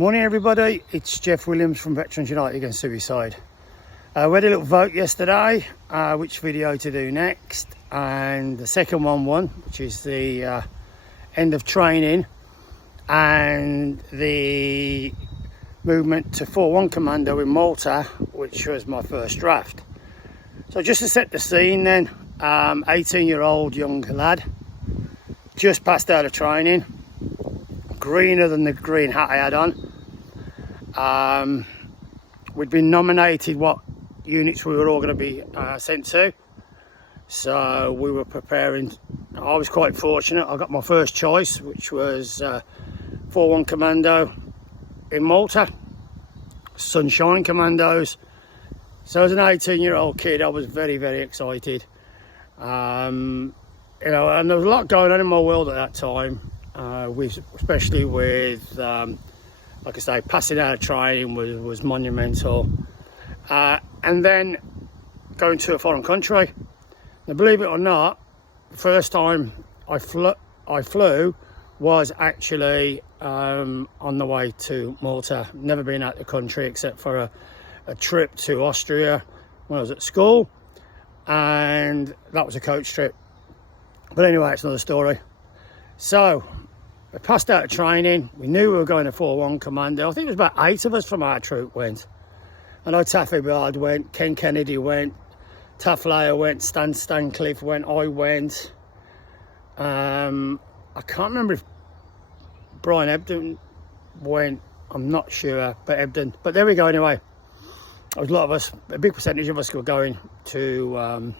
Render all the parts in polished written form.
Morning everybody, it's Jeff Williams from Veterans United Against Suicide. We had a little vote yesterday, which video to do next, and the second one won, which is the end of training and the movement to 4-1 Commando in Malta, which was my first draft. So just to set the scene then, 18-year-old young lad, just passed out of training, greener than the green hat I had on. We'd been nominated what units we were all going to be sent to, so we were preparing. I was quite fortunate, I got my first choice, which was 4-1 Commando in Malta, Sunshine Commandos. So as an 18-year-old kid, I was very, very excited. You know, and there was a lot going on in my world at that time, especially with like I say, passing out of training was monumental. And then going to a foreign country. Now, believe it or not, the first time I flew was actually on the way to Malta. Never been out of the country except for a trip to Austria when I was at school, and that was a coach trip. But anyway, it's another story. So we passed out of training. We knew we were going to 4-1 Commando. I think it was about 8 of us from our troop went. I know Taffy Bard went, Ken Kennedy went, Taff Layer went, Stan Stancliffe went, I went. I can't remember if Brian Ebden went, I'm not sure, but Ebden. But there we go anyway. There was a lot of us, a big percentage of us were going to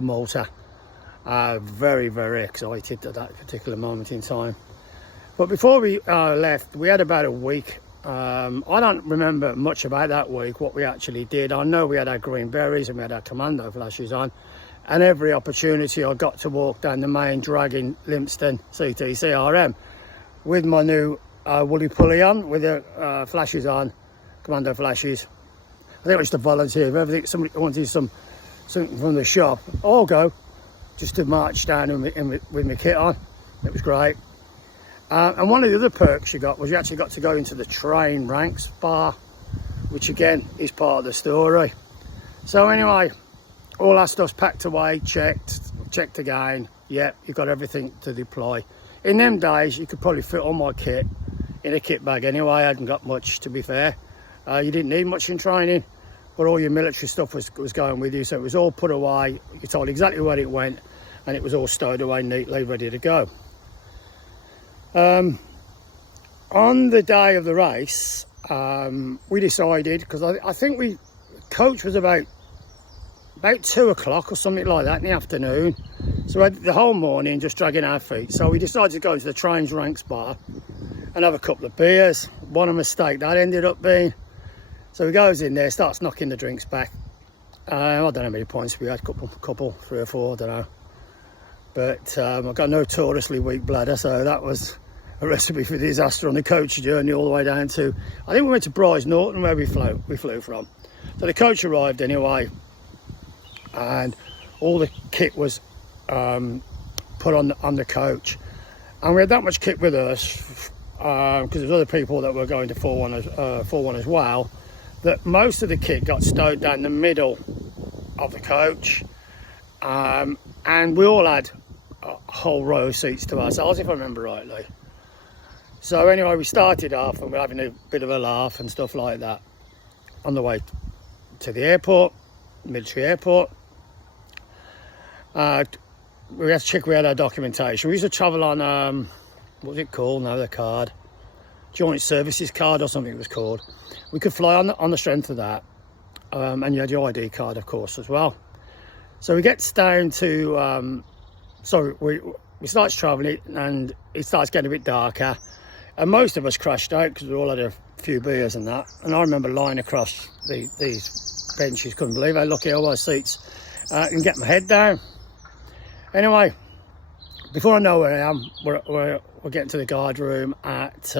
Malta. Very, very excited at that particular moment in time. But before we left, we had about a week. I don't remember much about that week, what we actually did. I know we had our green berries and we had our commando flashes on, and every opportunity I got to walk down the main dragging Limpston CT CRM with my new woolly pulley on, with the flashes on, commando flashes. I think I used to volunteer. If everything, somebody wanted something from the shop, I'll go. Just to march down with my kit on. It was great. And one of the other perks you got was you actually got to go into the train ranks bar, which again is part of the story. So anyway, all our stuff's packed away, checked again. Yep, you got everything to deploy. In them days, you could probably fit all my kit in a kit bag anyway. I hadn't got much, to be fair. You didn't need much in training, but all your military stuff was going with you, so it was all put away. You told exactly where it went, and it was all stowed away neatly, ready to go. On the day of the race, we decided, because I think coach was about 2 o'clock or something like that in the afternoon, so we had the whole morning just dragging our feet. So we decided to go into the trains ranks bar and have a couple of beers. What a mistake that ended up being. So he goes in there, starts knocking the drinks back. I don't know how many points we had, couple, 3 or 4, I don't know. But I've got a notoriously weak bladder, so that was a recipe for disaster on the coach journey all the way down to, I think we went to Bryce Norton where we flew from. So the coach arrived anyway, and all the kit was put on the coach. And we had that much kit with us, because there's other people that were going to 4-1 as well, that most of the kit got stowed down the middle of the coach, and we all had a whole row of seats to ourselves, if I remember rightly. So anyway, we started off and we're having a bit of a laugh and stuff like that on the way to the airport, military airport. We had to check we had our documentation. We used to travel on, what was it called now, the card? Joint Services card or something it was called. We could fly on the strength of that, and you had your ID card, of course, as well. So we get down to, we start travelling, and it starts getting a bit darker, and most of us crashed out because we all had a few beers and that. And I remember lying across these benches, couldn't believe how lucky I was, seats, and get my head down. Anyway, before I know where I am, we're getting to the guard room at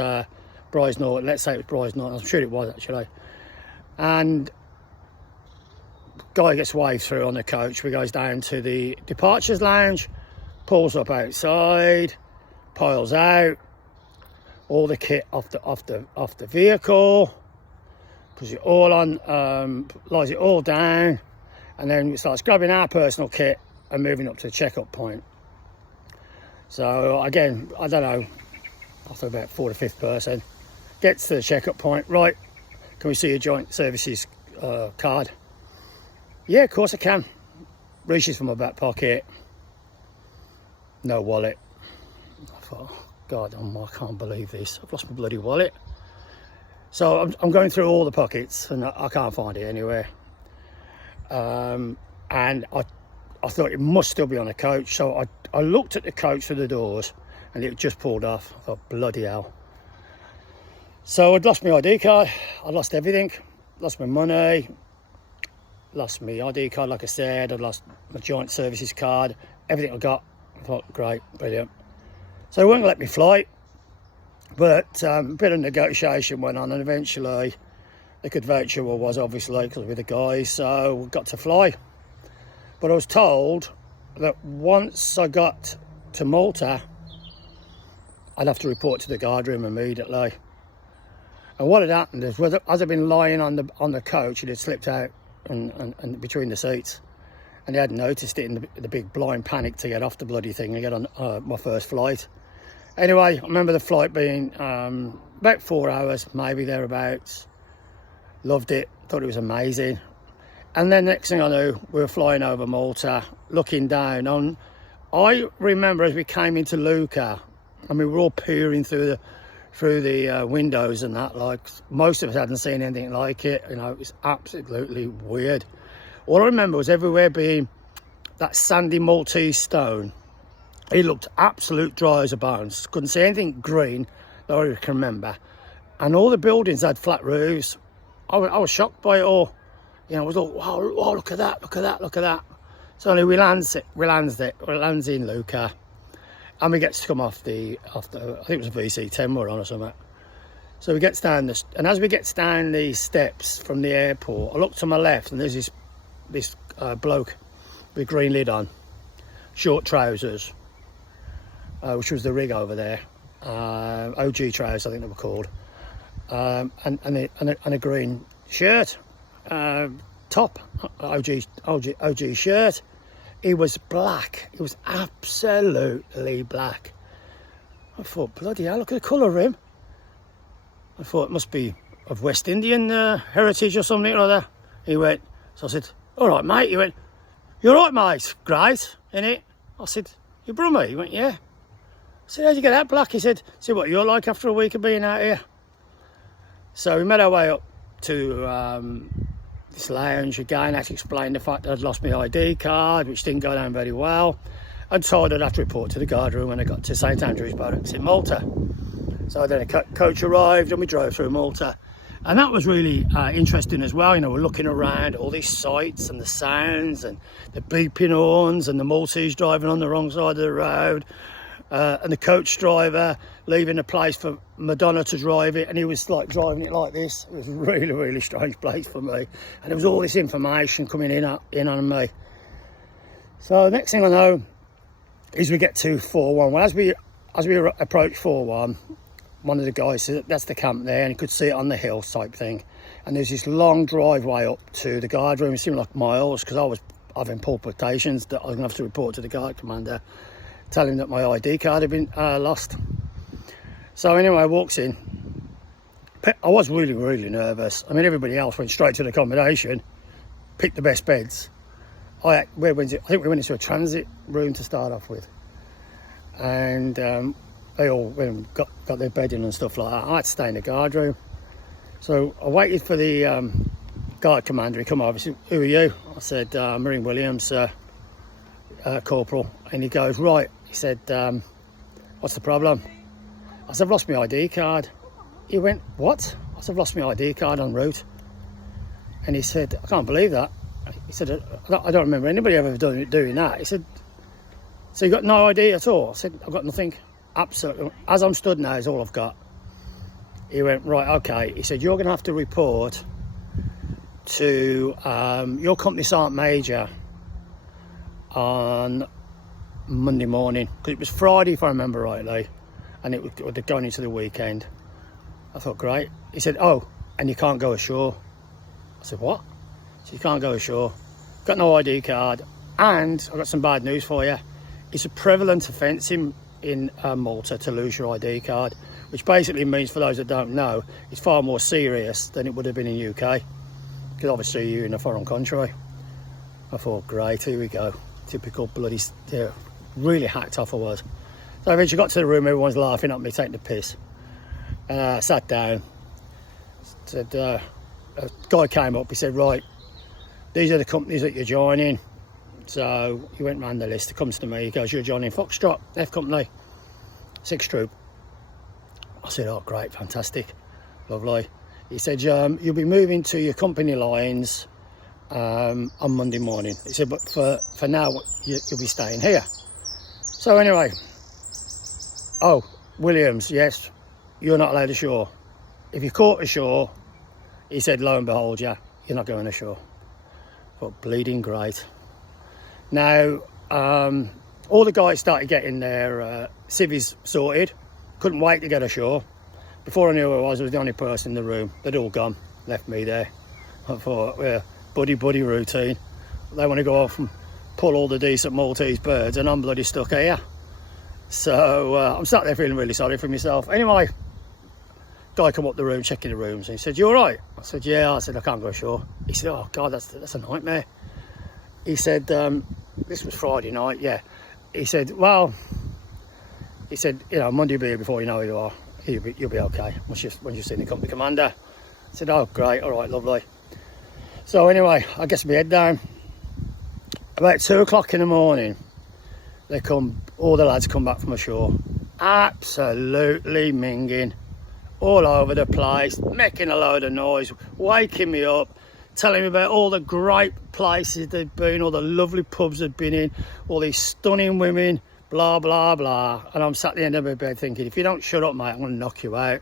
Bryce Norton. Let's say it was Bryce Norton. I'm sure it was actually. And guy gets waved through on the coach. We goes down to the departures lounge, pulls up outside, piles out. all the kit off the vehicle, puts it all on, lies it all down, and then starts grabbing our personal kit and moving up to the checkup point. So again, I don't know, after about 4th or 5th person, gets to the checkup point. Right, can we see your joint services card? Yeah, of course I can. Reaches for my back pocket. No wallet. I thought, oh, God, I can't believe this. I've lost my bloody wallet. So I'm going through all the pockets and I can't find it anywhere. And I thought it must still be on the coach. So I looked at the coach through the doors and it just pulled off. I thought, bloody hell. So I'd lost my ID card. I lost everything. Lost my money. Lost my ID card, like I said. I lost my joint services card. Everything I got. I thought, great, brilliant. So they wouldn't let me fly. But a bit of negotiation went on, and eventually they could vouch who I was, obviously, because we're the guys. So we got to fly. But I was told that once I got to Malta, I'd have to report to the guard room immediately. And what had happened is, as I'd been lying on the coach, it had slipped out and between the seats, and they hadn't noticed it in the big blind panic to get off the bloody thing and get on my first flight. Anyway, I remember the flight being about 4 hours, maybe thereabouts. Loved it, thought it was amazing. And then next thing I knew, we were flying over Malta, looking down on. I remember as we came into Lucca, and we were all peering through the windows and that, like most of us hadn't seen anything like it. You know, it was absolutely weird. All I remember was everywhere being that sandy Maltese stone. It looked absolute dry as a bones. Couldn't see anything green that I can remember. And all the buildings had flat roofs. I was shocked by it all. You know, I was like, wow, look at that, look at that, look at that. So anyway, we lands in Lucca. And we get to come off the I think it was a VC10 we're on or something. So we get down and as we get down the steps from the airport, I look to my left and there's this bloke with green lid on, short trousers, which was the rig over there, OG trousers I think they were called, and a green shirt, top, OG shirt. He was black. He was absolutely black. I thought, bloody hell, look at the colour of him. I thought it must be of West Indian heritage or something or other. He went, so I said, all right, mate. He went, you're right, mate. Great, innit? I said, you brummy? He went, yeah. I said, how'd you get that black? He said, see what you're like after a week of being out here. So we made our way up to this lounge again. I had to explain the fact that I'd lost my ID card, which didn't go down very well, and told I'd have to report to the guard room when I got to St Andrew's Barracks in Malta. So then a coach arrived and we drove through Malta, and that was really interesting as well. You know, we're looking around all these sights and the sounds and the beeping horns and the Maltese driving on the wrong side of the road, and the coach driver leaving a place for Madonna to drive it, and he was like driving it like this. It was a really, really strange place for me, and there was all this information coming in on me. So next thing I know is we get to 4-1. Well, as we approach 4-1, one of the guys said that's the camp there, and you could see it on the hill type thing. And there's this long driveway up to the guard room. It seemed like miles because I was having palpitations that I was going to have to report to the guard commander, tell him that my ID card had been lost. So anyway, I walks in. I was really, really nervous. I mean, everybody else went straight to the accommodation, picked the best beds. I think we went into a transit room to start off with, and they all got their bedding and stuff like that. I had to stay in the guard room. So I waited for the guard commander. He come over. He said, "Who are you?" I said, "Marine Williams, corporal." And he goes, "Right." He said, "What's the problem?" I said, "I've lost my ID card." He went, "What?" I said, "I've lost my ID card en route." And he said, "I can't believe that." He said, I don't remember anybody ever doing that." He said, "So you got no ID at all?" I said, "I've got nothing. Absolutely. As I'm stood now is all I've got." He went, "Right, okay." He said, "You're going to have to report to your company sergeant major on Monday morning," because it was Friday if I remember rightly, and they're going into the weekend. I thought, great. He said, oh, and you can't go ashore. I said, what? So you can't go ashore. Got no ID card, and I've got some bad news for you. It's a prevalent offence in Malta to lose your ID card, which basically means, for those that don't know, it's far more serious than it would have been in UK, because obviously you're in a foreign country. I thought, great, here we go. Typical bloody, yeah, really hacked off I was. So I eventually got to the room, everyone's laughing at me, taking the piss. Sat down, said, a guy came up, he said, right, these are the companies that you're joining. So he went round the list, he comes to me, he goes, you're joining Foxtrot, F Company, 6th Troop. I said, oh great, fantastic, lovely. He said, you'll be moving to your company lines on Monday morning. He said, but for now, you'll be staying here. So anyway, oh, Williams, yes, you're not allowed ashore. If you're caught ashore, he said, lo and behold, you're not going ashore. But bleeding great. Now, all the guys started getting their civvies sorted. Couldn't wait to get ashore. Before I knew who I was the only person in the room. They'd all gone, left me there. I thought, yeah, buddy routine. They want to go off and pull all the decent Maltese birds, and I'm bloody stuck here. So I'm sat there feeling really sorry for myself. Anyway, guy come up the room, checking the rooms, and he said, you all right? I said, yeah. I said, I can't go ashore. He said, oh God, that's a nightmare. He said, this was Friday night, yeah. He said, well, he said, you know, Monday will be here before you know who you are. You'll be okay once you've seen the company commander. I said, oh great, all right, lovely. So anyway, I guess my head down. About 2 o'clock in the morning, all the lads come back from ashore, absolutely minging, all over the place, making a load of noise, waking me up, telling me about all the great places they'd been, all the lovely pubs they'd been in, all these stunning women, blah, blah, blah. And I'm sat at the end of my bed thinking, if you don't shut up, mate, I'm going to knock you out.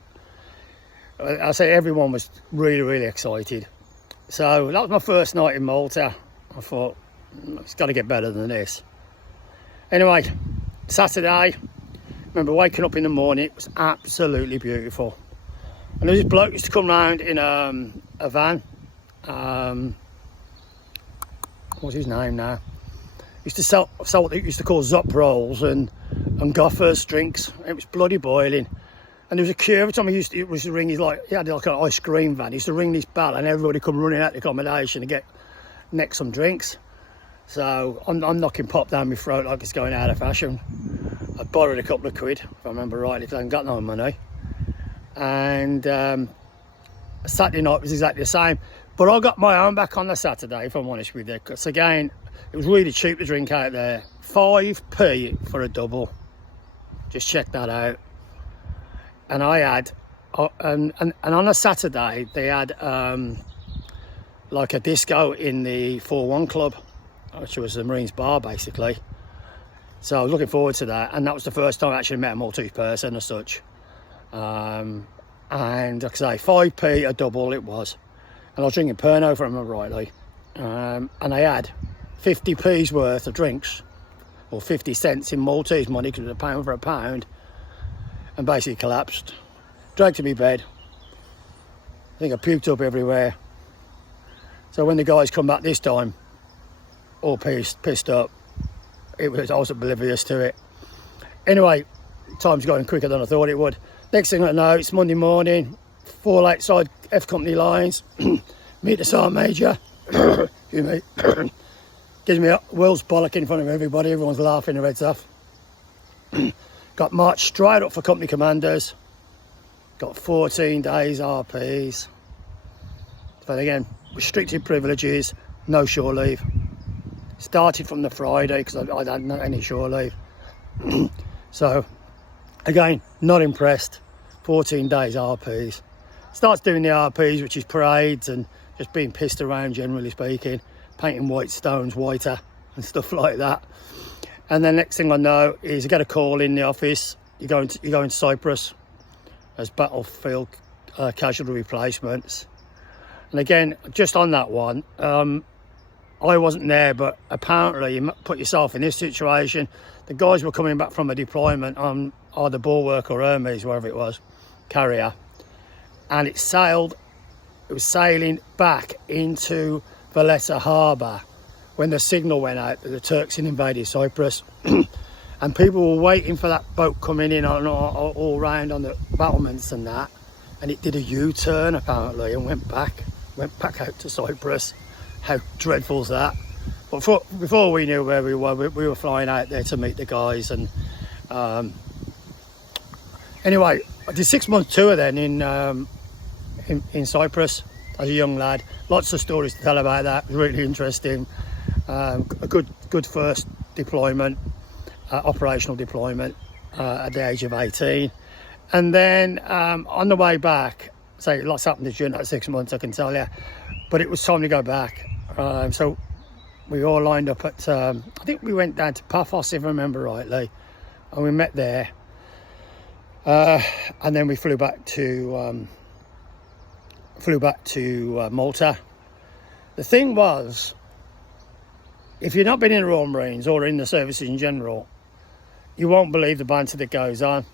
I say everyone was really excited. So that was my first night in Malta. I thought, it's got to get better than this. Anyway, Saturday, remember waking up in the morning, it was absolutely beautiful. And there was this bloke used to come round in a van. What's his name now? Used to sell what they used to call Zop rolls and Goffers drinks. It was bloody boiling. And there was a queue every time he used to ring. He had like an ice cream van. He used to ring this bell, and everybody come running out the accommodation to get next some drinks. So I'm knocking pop down my throat like it's going out of fashion. I borrowed a couple of quid, if I remember rightly, because I hadn't got no money. And Saturday night was exactly the same. But I got my own back on the Saturday, if I'm honest with you, because again, it was really cheap to drink out there. 5p for a double. Just check that out. And I had, and on a Saturday, they had like a disco in the 4-1 club, which was the Marines bar, basically. So I was looking forward to that. And that was the first time I actually met a Maltese person as such. And like I say, 5p a double it was. And I was drinking Pernod, if I remember rightly. And I had 50p's worth of drinks, or 50 cents in Maltese money, because it was £1 for £1, and basically collapsed. Dragged to my bed. I think I puked up everywhere. So when the guys come back this time, all pissed up, I was oblivious to it. Anyway, time's going quicker than I thought it would. Next thing I know, it's Monday morning, fall outside F Company lines, meet the Sergeant Major, excuse me, gives me a world's bollock in front of everybody, everyone's laughing their heads off. Got marched straight up for company commanders, got 14 days RPs, but again, restricted privileges, no shore leave. Started from the Friday because I hadn't any shore leave. So, again, not impressed. 14 days RPs. Starts doing the RPs, which is parades and just being pissed around, generally speaking, painting white stones whiter and stuff like that. And then next thing I know is I get a call in the office. You're going to Cyprus as battlefield casualty replacements. And again, just on that one, I wasn't there, but apparently you put yourself in this situation. The guys were coming back from a deployment on either Bulwark or Hermes, wherever it was, carrier, and it was sailing back into Valletta Harbour when the signal went out that the Turks had invaded Cyprus. And people were waiting for that boat coming in all round on the battlements and that, and it did a U-turn apparently and went back out to Cyprus. How dreadful's that? But before we knew where we were flying out there to meet the guys. And anyway, I did 6-month tour then in Cyprus as a young lad. Lots of stories to tell about that. It was really interesting. A good first deployment, operational deployment at the age of 18. And then on the way back, so lots happened during that 6 months, I can tell you, but it was time to go back. So we all lined up at, I think we went down to Paphos, if I remember rightly, and we met there. And then we flew back to Malta. The thing was, if you've not been in the Royal Marines or in the services in general, you won't believe the banter that goes on.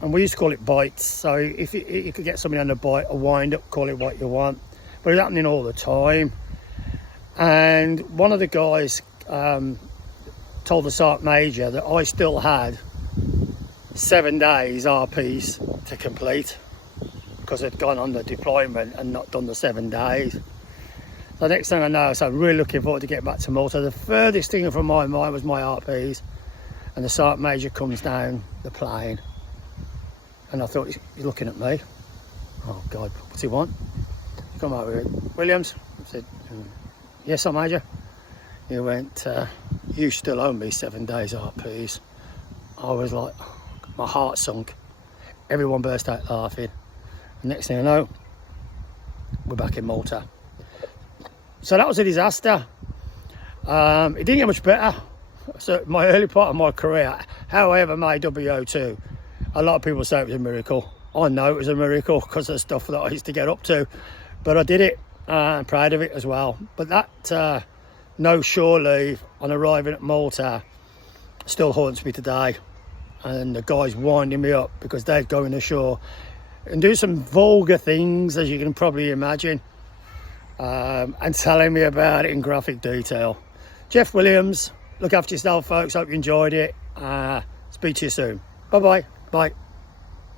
And we used to call it bites. So if you could get somebody on a bite, a wind up, call it what you want. But it's happening all the time. And one of the guys told the Sergeant Major that I still had 7 days RPs to complete because I'd gone on the deployment and not done the 7 days. So next thing I know, so I'm really looking forward to getting back to Malta. The furthest thing from my mind was my RPs, and the Sergeant Major comes down the plane, and I thought, he's looking at me. Oh God, what's he want? Come over here, Williams. I said, yes, sir, Major. He went, you still owe me 7 days RPs. I was like, my heart sunk. Everyone burst out laughing. The next thing I know, we're back in Malta. So that was a disaster. It didn't get much better. So my early part of my career, how I ever made WO2, a lot of people say it was a miracle. I know it was a miracle because of the stuff that I used to get up to, but I did it. I'm proud of it as well. But that no shore leave on arriving at Malta still haunts me today. And the guys winding me up because they're going ashore and do some vulgar things, as you can probably imagine, and telling me about it in graphic detail. Jeff Williams, look after yourself, folks. Hope you enjoyed it. Speak to you soon. Bye-bye. Bye.